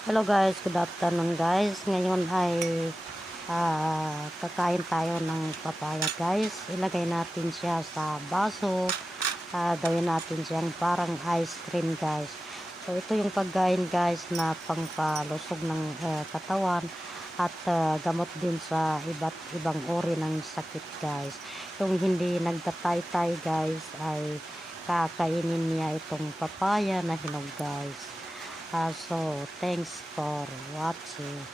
Hello guys, good afternoon guys. Ngayon ay ah, kakain tayo ng papaya guys. Ilagay natin siya sa baso. Ah, gawin natin siyang parang ice cream guys. So ito yung pagkain guys na pangpalusog ng eh, katawan at ah, gamot din sa iba't ibang uri ng sakit guys. Yung hindi nagtatay-tay guys ay kakainin niya itong papaya na hinog guys. Ah, so, thanks for watching.